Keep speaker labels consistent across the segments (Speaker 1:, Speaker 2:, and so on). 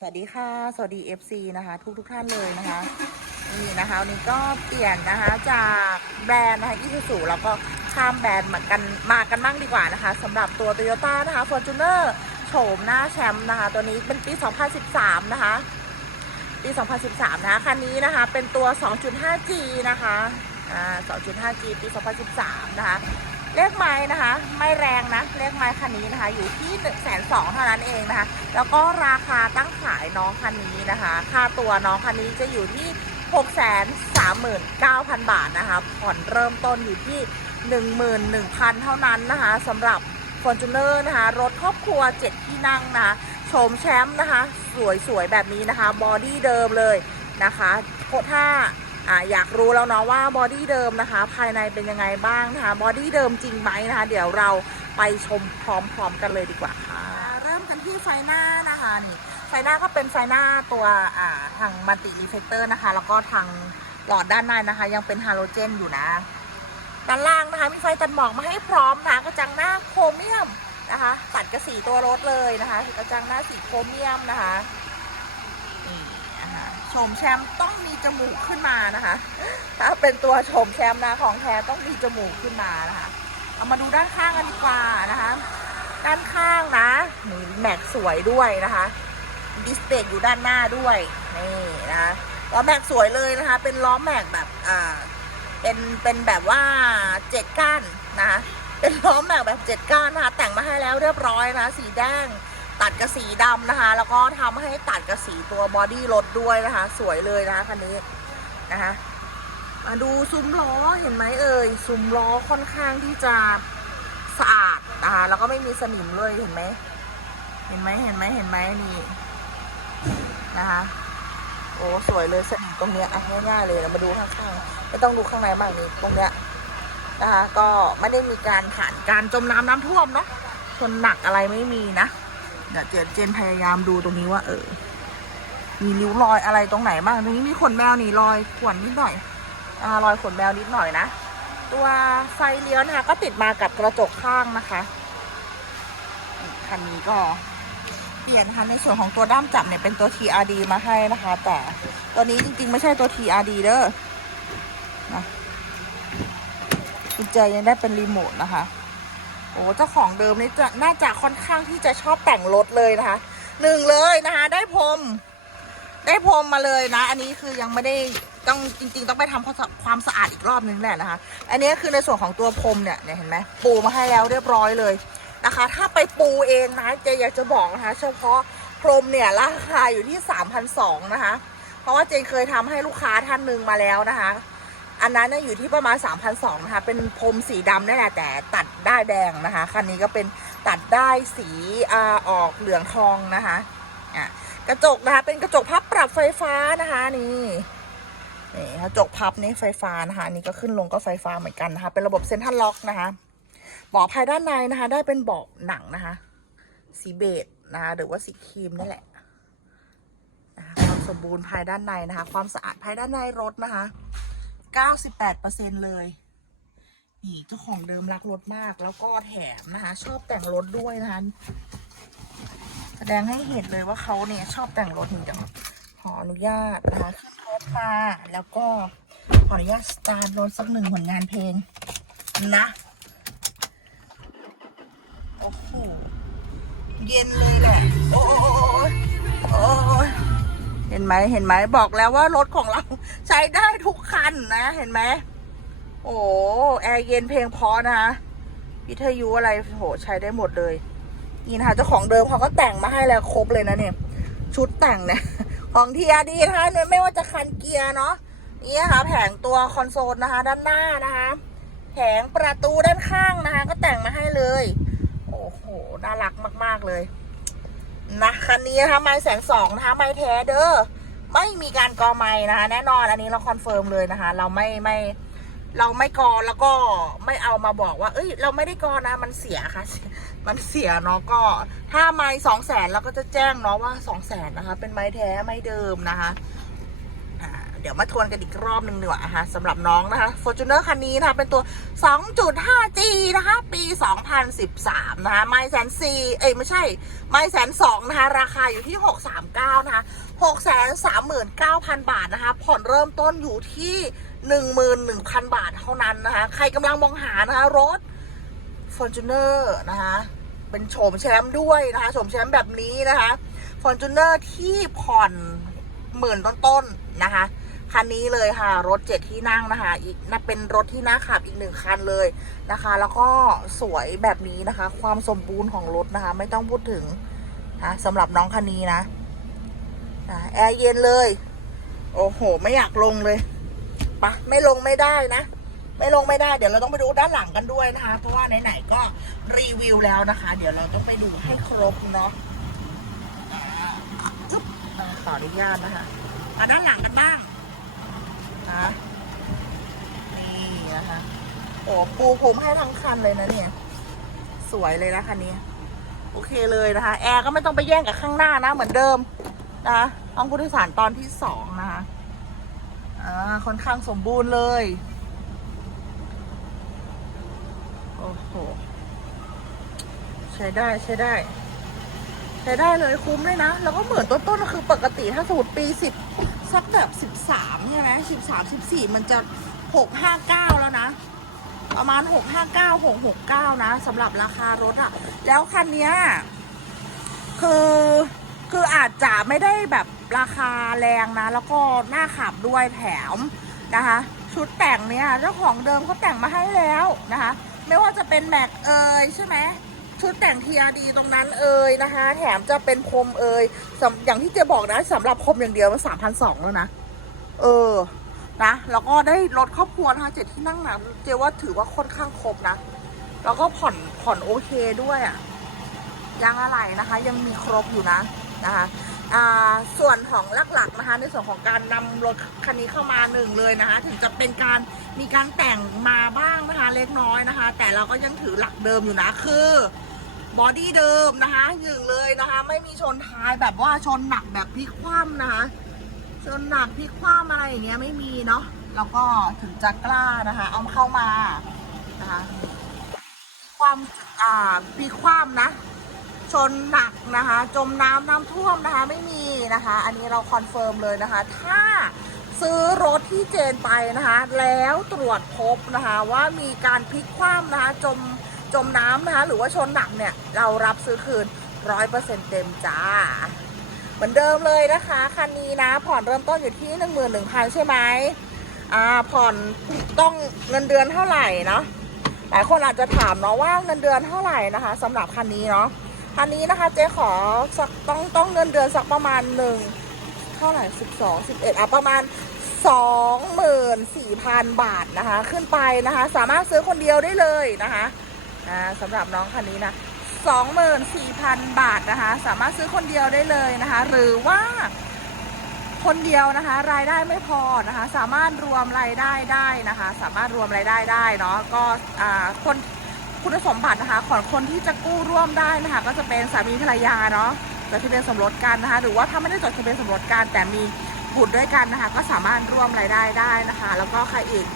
Speaker 1: สวัสดีค่ะ สวัสดี FC นะคะ ทุกทุกท่านเลยนะคะ นี่นะคะวันนี้ก็เปลี่ยนนะคะจากแบรนด์นะคะอีซูซูแล้วก็ข้ามแบรนด์มากันมากันบ้างดีกว่านะคะสำหรับตัว t o y ยต้านะคะ Fortuner โฉมหน้าแชมป์นะคะ ตัวนี้เป็นปี 2013 นะคะ ปี 2013 นะคะคันนี้นะคะ เป็นตัว 2.5G นะคะอ่า 2.5G ปี 2013 นะคะ เลขไม้นะคะ ไม่แรงนะเลขไม้คันนี้นะคะ อยู่ที่1นึ่งแสนสองเท่านั้นเองนะคะ แล้วก็ราคาตั้งขายน้องคันนี้นะคะ ค่าตัวน้องคันนี้จะอยู่ที่ 6 3 9 0 0 0 บาทนะคะ ผ่อนเริ่มต้นอยู่ที่ 11,000 เท่านั้นนะคะสำหรับ f o r t u n e r นะคะ รถครอบครัว 7 ที่นั่งนะคะโฉมแชมป์นะคะ สวยๆ แบบนี้นะคะ บอดี้เดิมเลยนะคะถ้า อ่าอยากรู้แล้วเนาะว่าบอดี้เดิมนะคะ ภายในเป็นยังไงบ้างนะคะบอดี้เดิมจริงไหมนะคะ เดี๋ยวเราไปชมพร้อมๆกันเลยดีกว่าค่ะ เริ่มกันที่ไฟหน้านะคะนี่ไฟหน้าก็เป็นไฟหน้าตัวอ่าทางมัลติอีเฟกเตอร์นะคะ แล้วก็ทางหลอดด้านในนะคะ ยังเป็นฮาโลเจนอยู่นะด้านล่างนะคะ มีไฟตัดหมอกมาให้พร้อมนะคะกระจังหน้าโครเมียมนะคะตัดกระสีตัวรถเลยนะคะกระจังหน้าสีโครเมียมนะคะนี่นะคะ โฉมแชมป์ต้องมีจมูกขึ้นมานะคะ ถ้าเป็นตัวโฉมแชมป์นะของแท้ต้องมีจมูกขึ้นมานะคะ เอามาดูด้านข้างกันดีกว่านะคะ ด้านข้างนะนี่แม็กสวยด้วยนะคะดิสเบรกอยู่ด้านหน้าด้วยนี่นะคะล้อแม็กสวยเลยนะคะ เป็นล้อแม็กแบบอ่าเป็นเป็นแบบว่าเจ็ดก้านนะคะเป็นล้อแม็กแบบเจ็ดก้านนะคะแต่งมาให้แล้วเรียบร้อยนะคะสีแดง ตัดกับสีดำนะคะ แล้วก็ทำให้ตัดกับสีตัวบอดี้รถด้วยนะคะ สวยเลยนะคะคันนี้นะคะมาดูซุ้มล้อเห็นไหมเอ่ยซุ้มล้อค่อนข้างที่จะสะอาดนะคะแล้วก็ไม่มีสนิมเลยเห็นไหมเห็นไหมเห็นไหมเห็นไหมนี่นะคะโอ้สวยเลยสนิมตรงเนี้ยอะง่ายๆเลยเรามาดูข้างๆไม่ต้องดูข้างในมากนี่ตรงเนี้ยนะคะก็ไม่ได้มีการผ่านการจมน้ำน้ำท่วมเนาะชนหนักอะไรไม่มีนะ เดี๋ยวเจนเจนพยายามดูตรงนี้ว่า เออ มีริ้วรอยอะไรตรงไหนบ้างตรงนี้มีขนแมวนี่รอยขวนนิดหน่อยอ่ารอยขนแมวนิดหน่อยนะตัวไฟเลี้ยวนะคะก็ติดมากับกระจกข้างนะคะคันนี้ก็เปลี่ยนนะคะในส่วนของตัวด้ามจับเนี่ยเป็นตัว TRD มาให้นะคะ แต่ตัวนี้จริงๆ ไม่ใช่ตัว TRD เด้อนะกุญแจยังได้เป็นรีโมทนะคะ โอ้เจ้าของเดิมนี่จะน่าจะค่อนข้างที่จะชอบแต่งรถเลยนะคะหนึ่งเลยนะคะ ได้พรมได้พรมมาเลยนะ อันนี้คือยังไม่ได้ต้องจริง ๆ ต้องไปทำความสะความสะอาดอีกรอบนึงแหละนะคะ อันนี้คือในส่วนของตัวพรมเนี่ยเนี่ยเห็นไหมปูมาให้แล้วเรียบร้อยเลยนะคะ ถ้าไปปูเองนะเจอยากจะบอกนะคะ เฉพาะพรมเนี่ยราคาอยู่ที่3,200นะคะ เพราะว่าเจนเคยทำให้ลูกค้าท่านหนึ่งมาแล้วนะคะ อันนั้นเนี่ยอยู่ที่ประมาณ 3,200นะคะ เป็นพรมสีดำนั่นแหละแต่ตัดได้แดงนะคะ คันนี้ก็เป็นตัดได้สีอออกเหลืองทองนะคะอะกระจกนะคะ เป็นกระจกพับปรับไฟฟ้านะคะนี่นี่กระจกพับนี่ไฟฟ้านะคะนนี่ก็ขึ้นลงก็ไฟฟ้าเหมือนกันนะคะ เป็นระบบเซ็นทรัลล็อกนะคะเบาะภายด้านในนะคะ ได้เป็นเบาะหนังนะคะ สีเบจนะคะหรือว่าสีครีมนั่นแหละนะคะความสมบูรณ์ภายด้านในนะคะ ความสะอาดภายด้านในรถนะคะ 98%เลย นี่เจ้าของเดิมรักรถมาก แล้วก็แถมนะคะ ชอบแต่งรถด้วยนะคะแสดงให้เห็นเลยว่าเขาเนี่ยชอบแต่งรถนี่เดี๋ยวขออนุญาตนะคะขึ้นรถมาแล้วก็ขออนุญาตสตาร์ทรถสักหนึ่งผลงานเพลงนะ โอ้โห เย็นเลยแหละ โอ้ยโอ้ เห็นไหมเห็นไหมบอกแล้วว่ารถของเราใช้ได้ทุกคันนะ เห็นไหมโอ้แอร์เย็นเพลงพอนะคะวิทยุอะไรโหใช้ได้หมดเลย นี่นะคะเจ้าของเดิมเขาก็แต่งมาให้แล้วครบเลยนะเนี่ย ชุดแต่งเนี่ยของทีอดีนะคะเนี่ยไม่ว่าจะคันเกียร์เนาะนี่นะคะแผงตัวคอนโซลนะคะ ด้านหน้านะคะแผงประตูด้านข้างนะคะ ก็แต่งมาให้เลย โอ้โหน่ารักมาก ๆเลย นะคันนี้นะคะไม้แสนสองนะคะไม้แท้เด้อไม่มีการกอไม้นะคะ แน่นอนอันนี้เราคอนเฟิร์มเลยนะคะ เราไม่ไม่เราไม่กอแล้วก็ไม่เอามาบอกว่า เอ้ย เราไม่ได้กอนะ มันเสียค่ะ มันเสียเนาะก็ ถ้าไม้สองแสนเราก็จะแจ้งเนาะว่าสองแสนนะคะ เป็นไม้แท้ไม้เดิมนะคะ ดี๋ยวมาทวนกันอีกรอบหนึ่งดีกว่านะคะสำหรับน้องนะคะ Fortuner คันนี้นะคะ เป็นตัว 2.5G นะคะ ปี 2013 นะคะ ไม่แสนสี่เอ้ย ไม่ใช่ ไม่แสนสองนะคะ ราคาอยู่ที่ 639 นะคะ 639,000 บาทนะคะ ผ่อนเริ่มต้นอยู่ที่ 11,000 บาทเท่านั้นนะคะ ใครกำลังมองหานะคะ รถ Fortuner นะคะ เป็นโฉมแชมป์ด้วยนะคะโฉมแชมป์แบบนี้นะคะ Fortuner ที่ผ่อนหมื่นต้นๆนะคะ คันนี้เลยค่ะ รถเจ็ดที่นั่งนะคะ อีกนะเป็นรถที่น่าขับอีกหนึ่งคันเลยนะคะ แล้วก็สวยแบบนี้นะคะ ความสมบูรณ์ของรถนะคะ ไม่ต้องพูดถึงนะสำหรับน้องคันนี้นะนะแอร์เย็นเลย โอ้โห ไม่อยากลงเลยปะไม่ลงไม่ได้นะ ไม่ลงไม่ได้ เดี๋ยวเราต้องไปดูด้านหลังกันด้วยนะคะ เพราะว่าไหนๆก็รีวิวแล้วนะคะ เดี๋ยวเราต้องไปดูให้ครบเนาะขออนุญาตนะคะมาด้านหลังกันบ้าง นะนี่นะคะโอ้ปูผมให้ทั้งคันเลยนะเนี่ย สวยเลยนะคันนี้ โอเคเลยนะคะ แอร์ก็ไม่ต้องไปแย่งกับข้างหน้านะ เหมือนเดิมนะห้องผู้โดยสารตอนที่สองนะคะอ่าค่อนข้างสมบูรณ์เลยโอ้โหใช้ได้ใช้ได้ ใช้ได้เลยคุ้มเลยนะ แล้วก็เหมือนต้นๆก็คือปกติถ้าสมมติปีสิบสักแบบสิบสามใช่ไหมสิบสามสิบสี่มันจะหกห้าเก้าแล้วนะ ประมาณหกห้าเก้าหกหกเก้านะสำหรับราคารถอะแล้วคันเนี้ยคือคืออาจจะไม่ได้แบบราคาแรงนะ แล้วก็หน้าขับด้วยแถมนะคะ ชุดแต่งเนี่ยเจ้าของเดิมเขาแต่งมาให้แล้วนะคะ ไม่ว่าจะเป็นแม็กเอยใช่ไหม ชุดแต่ง TRD ตรงนั้นเอยนะคะ แถมจะเป็นพรมเอยอย่างที่เจบอกนะสำหรับพรมอย่างเดียวมันสามพันสองแล้วนะ เออนะแล้วก็ได้รถครอบครัวนะคะเจ็ดที่นั่งนะเจว่าถือว่าค่อนข้างครบนะแล้วก็ผ่อนผ่อนโอเคด้วยอะ่ะยางอะไรนะคะ ยังมีครบอยู่นะ นะคะส่วนของหลักๆนะคะในส่วนของการนำรถคันนี้เข้ามาหนึ่งเลยนะคะถึงจะเป็นการมีการแต่งมาบ้างนะคะเล็กน้อยนะคะ แต่เราก็ยังถือหลักเดิมอยู่นะคือบอดี้เดิมนะคะหนึ่งเลยนะคะ ไม่มีชนท้ายแบบว่าชนหนักแบบพลิกคว่ำนะคะชนหนักพลิกคว่ำอะไรอย่างเงี้ยไม่มีเนาะแล้วก็ถึงจะกล้านะคะ เอาเข้ามานะคะความอ่าพลิกคว่ำนะ ชนหนักนะคะ จมน้ำน้ำท่วมนะคะไม่มีนะคะ อันนี้เราคอนเฟิร์มเลยนะคะ ถ้าซื้อรถที่เจนไปนะคะ แล้วตรวจพบนะคะว่ามีการพลิกคว่ำนะคะจมจมน้ำนะคะ หรือว่าชนหนักเนี่ย เรารับซื้อคืนร้อยเปอร์เซ็นต์เต็มจ้า เหมือนเดิมเลยนะคะ คันนี้นะ ผ่อนเริ่มต้นอยู่ที่หนึ่งหมื่นหนึ่งพันใช่ไหมอ่าผ่อนต้องเงินเดือนเท่าไหร่เนาะหลายคนอาจจะถามเนาะว่าเงินเดือนเท่าไหร่นะคะสำหรับคันนี้เนาะ คันนี้นะคะเจ๊ขอสักต้องต้องเงินเดือนสักประมาณหนึ่งเท่าไหร่สิบสองสิบเอ็ดอะประมาณสองหมื่นสี่พันบาทนะคะ ขึ้นไปนะคะ สามารถซื้อคนเดียวได้เลยนะคะอ่าสำหรับน้องคันนี้นะ24,000บาทนะคะ สามารถซื้อคนเดียวได้เลยนะคะ หรือว่าคนเดียวนะคะ รายได้ไม่พอนะคะ สามารถรวมรายได้ได้นะคะ สามารถรวมรายได้ได้เนาะก็อ่าคน คุณสมบัตินะคะของคนที่จะกู้ร่วมได้นะคะ ก็จะเป็นสามีภรรยาเนาะจดทะเบียนสมรสกันนะคะ หรือว่าถ้าไม่ได้จดทะเบียนสมรสกันแต่มีบุตรด้วยกันนะคะ ก็สามารถร่วมรายได้ได้นะคะ แล้วก็ใครอีก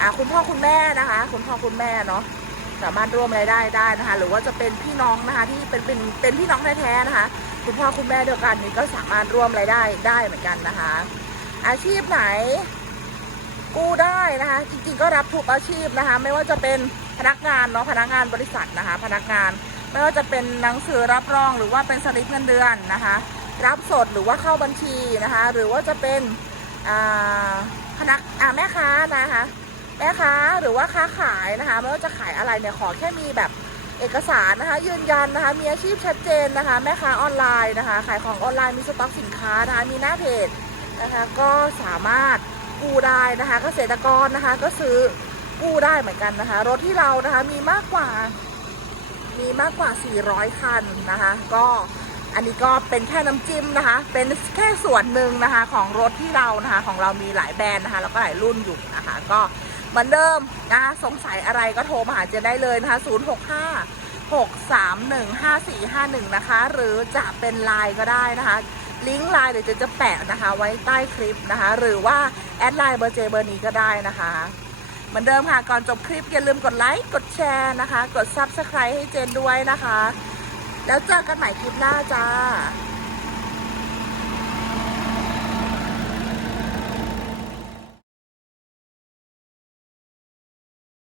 Speaker 1: อ่าคุณพ่อคุณแม่นะคะ คุณพ่อคุณแม่เนาะสามารถร่วมรายได้ได้นะคะ หรือว่าจะเป็นพี่น้องนะคะที่เป็นเป็นเป็นพี่น้องแท้ๆนะคะ คุณพ่อคุณแม่เดียวกันนี้ก็สามารถร่วมรายได้ได้เหมือนกันนะคะ อาชีพไหนกู้ได้นะคะ จริงๆก็รับทุกอาชีพนะคะ ไม่ว่าจะเป็น พนักงานเนาะพนักงานบริษัทนะคะ พนักงานไม่ว่าจะเป็นหนังสือรับรองหรือว่าเป็นสลิปเงินเดือนนะคะ รับสดหรือว่าเข้าบัญชีนะคะ หรือว่าจะเป็นพนักแม่ค้านะคะแม่ค้าหรือว่าค้าขายนะคะ ไม่ว่าจะขายอะไรเนี่ยขอแค่มีแบบเอกสารนะคะ ยืนยันนะคะ มีอาชีพชัดเจนนะคะ แม่ค้าออนไลน์นะคะ ขายของออนไลน์มีสต็อกสินค้านะคะมีหน้าเพจนะคะ ก็สามารถกู้ได้นะคะ เกษตรกรนะคะก็ซื้อ กู้ได้เหมือนกันนะคะ รถที่เรานะคะมีมากกว่า มีมากกว่า 400 คันนะคะ ก็อันนี้ก็เป็นแค่น้ำจิ้มนะคะ เป็นแค่ส่วนหนึ่งนะคะ ของรถที่เรานะคะ ของเรามีหลายแบรนด์นะคะ แล้วก็หลายรุ่นอยู่นะคะ ก็เหมือนเดิมนะคะสงสัยอะไรก็โทรมาหาเจได้เลยนะคะ 065 6315451 นะคะ หรือจะเป็นไลน์ก็ได้นะคะ ลิงก์ไลน์เดี๋ยวเจจะแปะนะคะ ไว้ใต้คลิปนะคะ หรือว่าแอดไลน์เบอร์เจเบอร์นี้ก็ได้นะคะ เหมือนเดิมค่ะ ก่อนจบคลิปอย่าลืมกดไลค์ กดแชร์นะคะ กดซับสไครต์ให้เจนด้วยนะคะ แล้วเจอกันใหม่คลิปหน้าจ้า